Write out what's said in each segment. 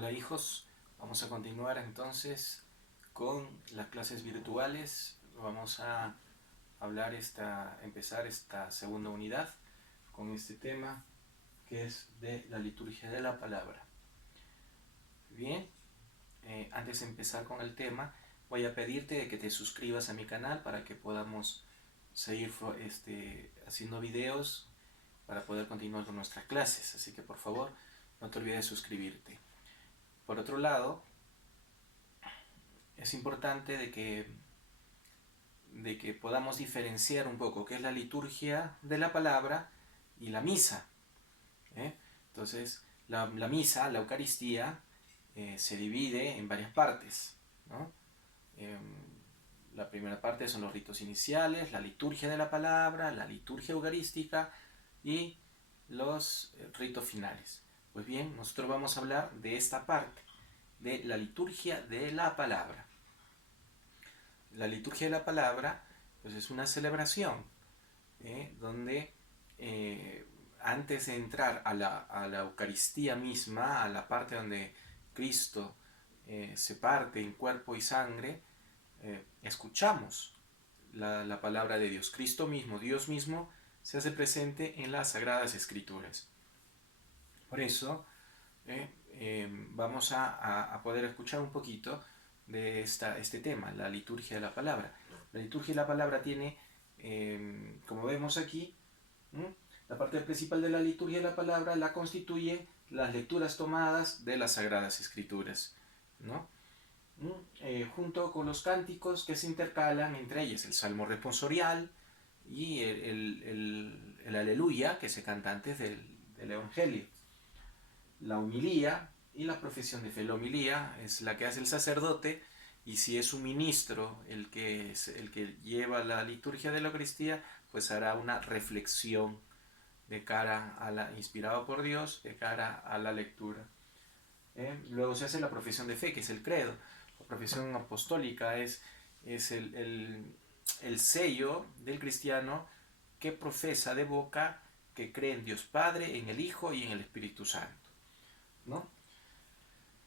Hola hijos, vamos a continuar entonces con las clases virtuales. Vamos a empezar esta segunda unidad con este tema que es de la liturgia de la palabra. Bien, antes de empezar con el tema, voy a pedirte que te suscribas a mi canal para que podamos seguir haciendo videos para poder continuar con nuestras clases. Así que por favor, no te olvides de suscribirte. Por otro lado, es importante de que podamos diferenciar un poco qué es la liturgia de la palabra y la misa. Entonces, la misa, la Eucaristía, se divide en varias partes, ¿no? La primera parte son los ritos iniciales, la liturgia de la palabra, la liturgia eucarística y los ritos finales. Pues bien, nosotros vamos a hablar de esta parte, de la liturgia de la palabra. La liturgia de la palabra pues es una celebración donde antes de entrar a la Eucaristía misma, a la parte donde Cristo se parte en cuerpo y sangre, escuchamos la palabra de Dios. Cristo mismo, Dios mismo, se hace presente en las Sagradas Escrituras. Por eso vamos a poder escuchar un poquito de este tema, la liturgia de la palabra. La liturgia de la palabra tiene, como vemos aquí, la parte principal de la liturgia de la palabra la constituye las lecturas tomadas de las Sagradas Escrituras, ¿no? Junto con los cánticos que se intercalan entre ellas, el salmo responsorial y el aleluya que se canta antes del Evangelio. La homilía y la profesión de fe. La homilía es la que hace el sacerdote, y si es un ministro el que lleva la liturgia de la Eucaristía, pues hará una reflexión de cara inspirado por Dios, de cara a la lectura. Luego se hace la profesión de fe, que es el credo. La profesión apostólica es el sello del cristiano que profesa de boca que cree en Dios Padre, en el Hijo y en el Espíritu Santo, ¿no?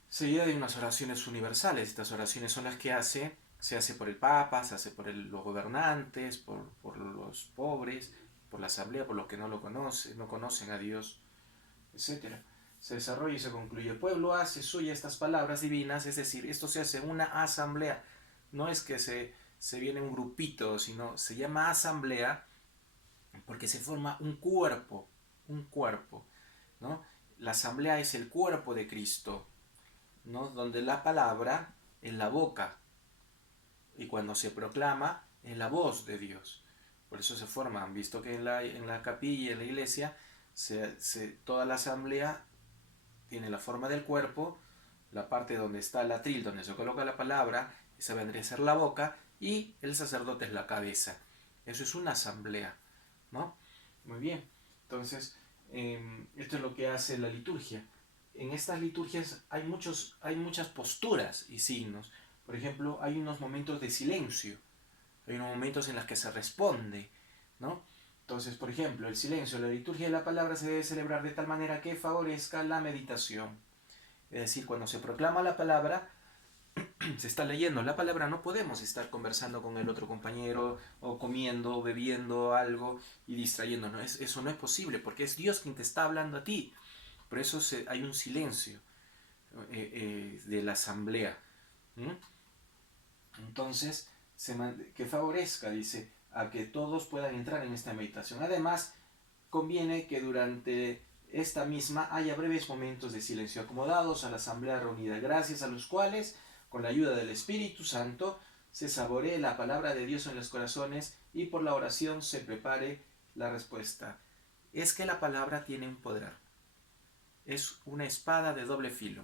Seguida de unas oraciones universales. Estas oraciones son las que se hace por el Papa, se hace por los gobernantes, por los pobres, por la asamblea, por los que no conocen a Dios, etc. Se desarrolla y se concluye. El pueblo hace suya estas palabras divinas, es decir, esto se hace en una asamblea. No es que se viene un grupito, sino se llama asamblea porque se forma un cuerpo, ¿no? La asamblea es el cuerpo de Cristo, ¿no? Donde la palabra es la boca y cuando se proclama es la voz de Dios. Por eso se forman, visto que en la capilla, en la iglesia, toda la asamblea tiene la forma del cuerpo, la parte donde está el atril, donde se coloca la palabra, esa vendría a ser la boca, y el sacerdote es la cabeza. Eso es una asamblea, ¿no? Muy bien, entonces esto es lo que hace la liturgia. En estas liturgias hay muchas posturas y signos. Por ejemplo, hay unos momentos de silencio, hay unos momentos en los que se responde, ¿no? Entonces, por ejemplo, el silencio, la liturgia de la palabra se debe celebrar de tal manera que favorezca la meditación. Es decir, cuando se proclama la palabra, se está leyendo la palabra, no podemos estar conversando con el otro compañero o comiendo o bebiendo algo y distrayéndonos. Eso no es posible porque es Dios quien te está hablando a ti. Por eso hay un silencio de la asamblea. Entonces, que favorezca, dice, a que todos puedan entrar en esta meditación. Además, conviene que durante esta misma haya breves momentos de silencio acomodados a la asamblea reunida, gracias a los cuales, con la ayuda del Espíritu Santo, se saboree la palabra de Dios en los corazones y por la oración se prepare la respuesta. Es que la palabra tiene un poder. Es una espada de doble filo.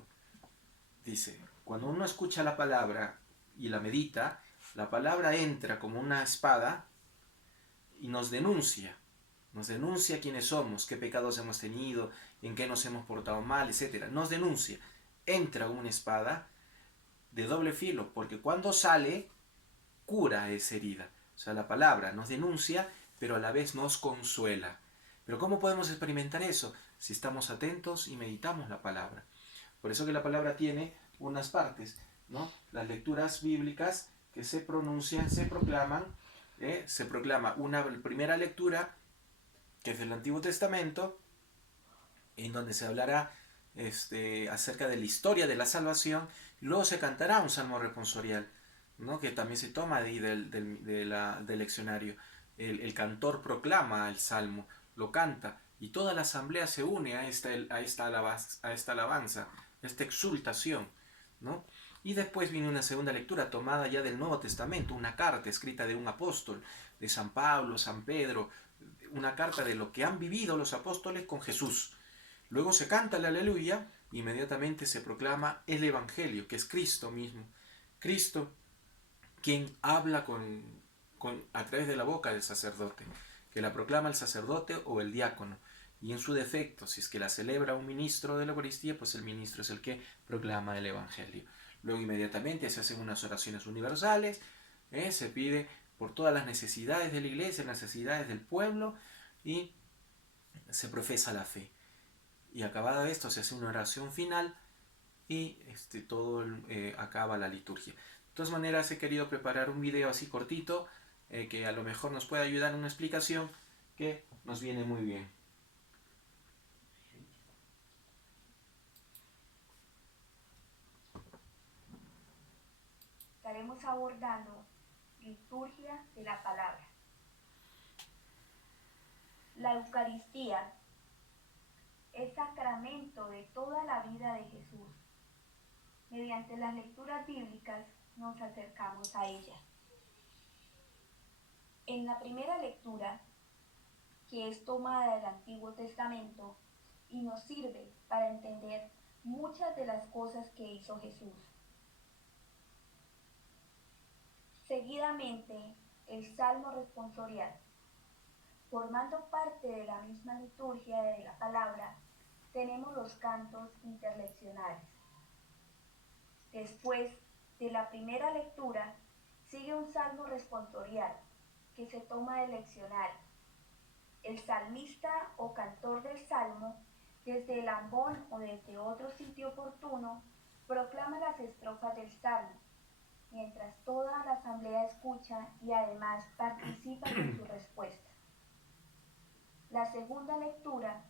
Dice, cuando uno escucha la palabra y la medita, la palabra entra como una espada y nos denuncia quiénes somos, qué pecados hemos tenido, en qué nos hemos portado mal, etc. Nos denuncia, entra una espada de doble filo, porque cuando sale, cura esa herida. O sea, la palabra nos denuncia, pero a la vez nos consuela. Pero ¿cómo podemos experimentar eso? Si estamos atentos y meditamos la palabra. Por eso que la palabra tiene unas partes, ¿no? Las lecturas bíblicas que se pronuncian, se proclaman, se proclama una primera lectura, que es del Antiguo Testamento, en donde se hablará acerca de la historia de la salvación, y luego se cantará un salmo responsorial, ¿no? Que también se toma de ahí del leccionario. El cantor proclama el salmo, lo canta, y toda la asamblea se une a esta alabanza, a esta exultación, ¿no? Y después viene una segunda lectura tomada ya del Nuevo Testamento, una carta escrita de un apóstol, de San Pablo, San Pedro, una carta de lo que han vivido los apóstoles con Jesús. Luego se canta el aleluya, inmediatamente se proclama el Evangelio, que es Cristo mismo. Cristo, quien habla a través de la boca del sacerdote, que la proclama el sacerdote o el diácono. Y en su defecto, si es que la celebra un ministro de la Eucaristía, pues el ministro es el que proclama el Evangelio. Luego inmediatamente se hacen unas oraciones universales, se pide por todas las necesidades de la iglesia, las necesidades del pueblo, y se profesa la fe. Y acabada esto se hace una oración final y acaba la liturgia. De todas maneras he querido preparar un video así cortito que a lo mejor nos puede ayudar en una explicación que nos viene muy bien. Estaremos abordando liturgia de la palabra. La Eucaristía es sacramento de toda la vida de Jesús. Mediante las lecturas bíblicas nos acercamos a ella. En la primera lectura, que es tomada del Antiguo Testamento y nos sirve para entender muchas de las cosas que hizo Jesús. Seguidamente, el Salmo responsorial. Formando parte de la misma liturgia de la palabra, tenemos los cantos interleccionales. Después de la primera lectura, sigue un salmo responsorial que se toma del leccionario. El salmista o cantor del salmo, desde el ambón o desde otro sitio oportuno, proclama las estrofas del salmo, mientras toda la asamblea escucha y además participa en su respuesta. La segunda lectura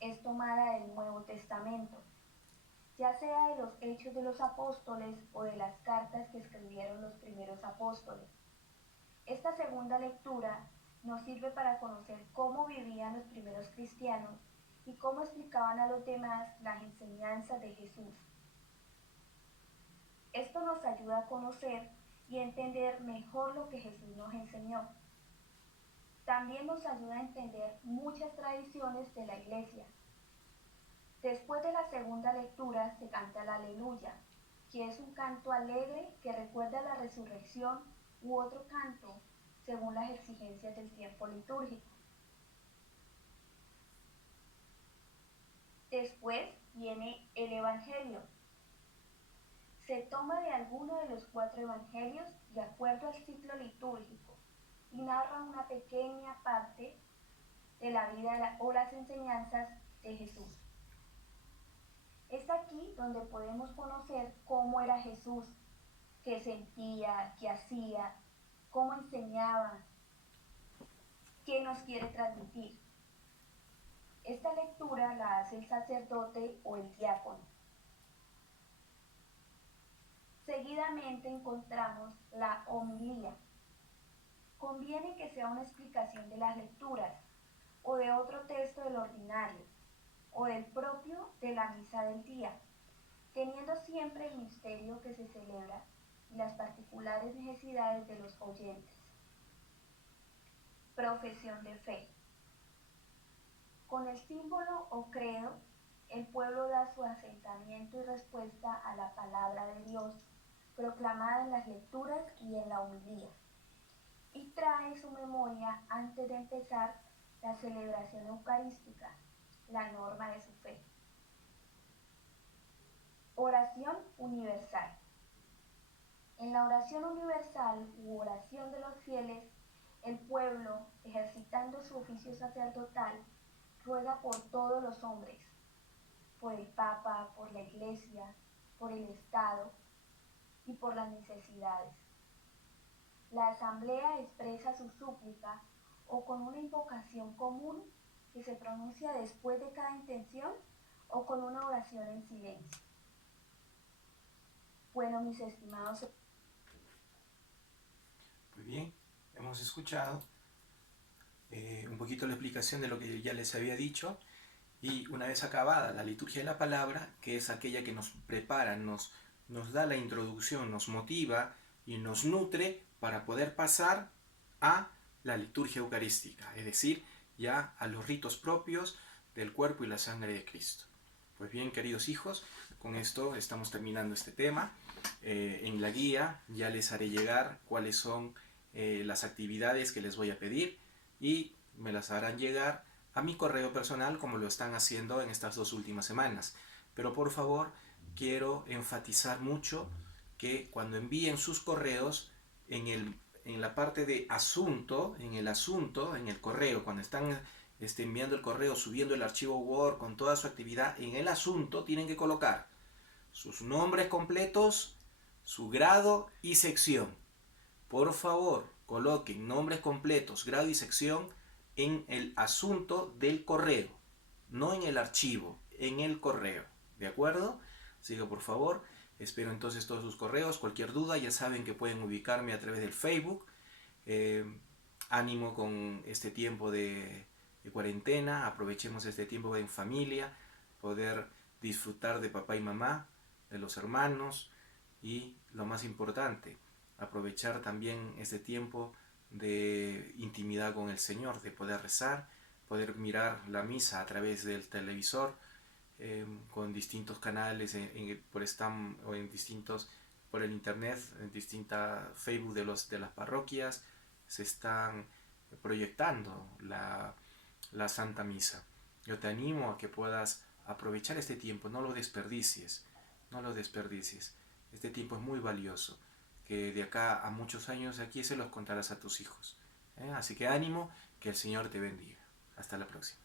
es tomada del Nuevo Testamento, ya sea de los Hechos de los Apóstoles o de las cartas que escribieron los primeros apóstoles. Esta segunda lectura nos sirve para conocer cómo vivían los primeros cristianos y cómo explicaban a los demás las enseñanzas de Jesús. Esto nos ayuda a conocer y entender mejor lo que Jesús nos enseñó. También nos ayuda a entender muchas tradiciones de la Iglesia. Después de la segunda lectura se canta el Aleluya, que es un canto alegre que recuerda la resurrección, u otro canto según las exigencias del tiempo litúrgico. Después viene el Evangelio. Se toma de alguno de los 4 evangelios de acuerdo al ciclo litúrgico y narra una pequeña parte de la vida o las enseñanzas de Jesús. Es aquí donde podemos conocer cómo era Jesús, qué sentía, qué hacía, cómo enseñaba, qué nos quiere transmitir. Esta lectura la hace el sacerdote o el diácono. Seguidamente encontramos la homilía. Conviene que sea una explicación de las lecturas o de otro texto del ordinario o del propio de la misa del día, teniendo siempre el misterio que se celebra y las particulares necesidades de los oyentes. Profesión de fe. Con el símbolo o credo, el pueblo da su asentamiento y respuesta a la palabra de Dios, proclamada en las lecturas y en la homilía, y trae su memoria antes de empezar la celebración eucarística, la norma de su fe. Oración universal. En la oración universal u oración de los fieles, el pueblo, ejercitando su oficio sacerdotal, ruega por todos los hombres. por el Papa, por la Iglesia, por el Estado y por las necesidades. La asamblea expresa su súplica o con una invocación común que se pronuncia después de cada intención o con una oración en silencio. Bueno, mis estimados. Muy bien, hemos escuchado un poquito la explicación de lo que ya les había dicho, y una vez acabada la liturgia de la palabra, que es aquella que nos prepara, nos da la introducción, nos motiva y nos nutre para poder pasar a la liturgia eucarística, es decir, ya a los ritos propios del cuerpo y la sangre de Cristo. Pues bien, queridos hijos, con esto estamos terminando este tema. En la guía ya les haré llegar cuáles son las actividades que les voy a pedir, y me las harán llegar a mi correo personal como lo están haciendo en estas 2 últimas semanas. Pero por favor, quiero enfatizar mucho que cuando envíen sus correos, en la parte de asunto, en el correo, cuando están enviando el correo, subiendo el archivo Word con toda su actividad, en el asunto tienen que colocar sus nombres completos, su grado y sección. Por favor, coloquen nombres completos, grado y sección en el asunto del correo, no en el archivo, en el correo. ¿De acuerdo? Así que por favor, espero entonces todos sus correos. Cualquier duda, ya saben que pueden ubicarme a través del Facebook. Ánimo con este tiempo de cuarentena. Aprovechemos este tiempo en familia, poder disfrutar de papá y mamá, de los hermanos, y lo más importante, aprovechar también este tiempo de intimidad con el Señor, de poder rezar, poder mirar la misa a través del televisor, con distintos canales por el internet, en distintas Facebook de las parroquias se están proyectando la Santa Misa. Yo te animo a que puedas aprovechar este tiempo, no lo desperdicies, no lo desperdicies. Este tiempo es muy valioso, que de acá a muchos años aquí se los contarás a tus hijos. Así que ánimo, que el Señor te bendiga. Hasta la próxima.